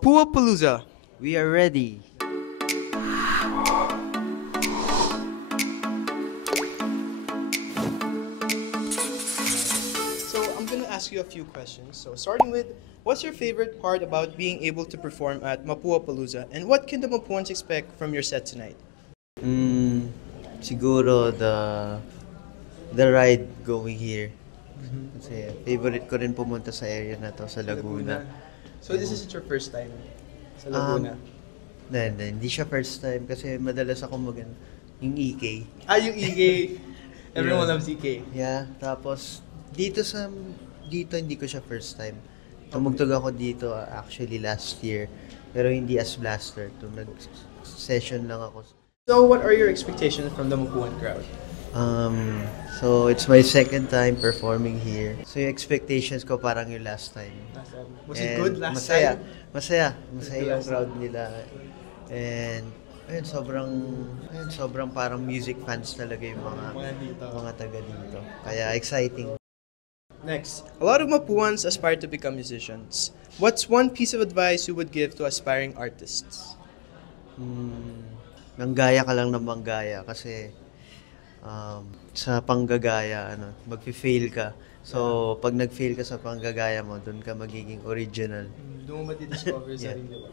Mapuapalooza. We are ready. So I'm gonna ask you a few questions. So starting with, what's your favorite part about being able to perform at Mapuapalooza, and what can the Mapuans expect from your set tonight? Siguro the ride going here. Kasi favorite ko rin pumunta sa area na to, sa Laguna. So this isn't your first time sa Um, Laguna? Hindi siya first time kasi madalas ako yung EK. Yung EK. Everyone Yeah. loves EK. Yeah, tapos dito hindi ko siya first time. Tumugtog ako dito actually last year, pero hindi as blaster. Nag-session lang ako. So what are your expectations from the Mapuan crowd? So it's my second time performing here. So yung expectations ko parang yung last time. Was it And good last masaya, time? Masaya yung last crowd nila. And sobrang parang music fans talaga yung Mga dito. mga taga dito. Kaya exciting. Next, a lot of Mapuans aspire to become musicians. What's one piece of advice you would give to aspiring artists? Manggaya ka lang ng manggaya kasi sa panggagaya, magfi-fail ka. So, pag nag-fail ka sa panggagaya mo, dun ka magiging original. Doon mo mati-discover Yeah. sarili mo.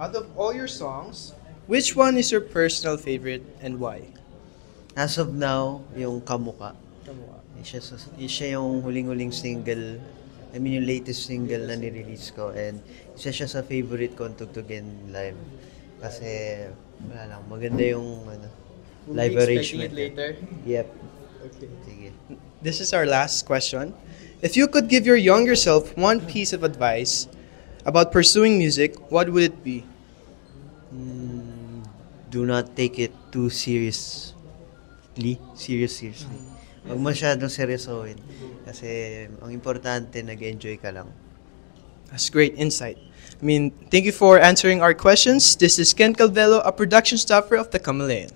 Out of all your songs, which one is your personal favorite and why? As of now, yung Kamuka. Siya yung huling-huling single, yung latest single na nirelease ko. And isa siya sa favorite kong tugtugin live. Kasi, wala lang, maganda yung live arrangement. It later? Yep. Okay. Sige. This is our last question. If you could give your younger self one piece of advice about pursuing music, what would it be? Do not take it too seriously. Seriously. Huwag masyadong seryosohin. Kasi ang importante, nag-enjoy ka lang. That's great insight. Thank you for answering our questions. This is Ken Calvelo, a production staffer of The Kamalayan.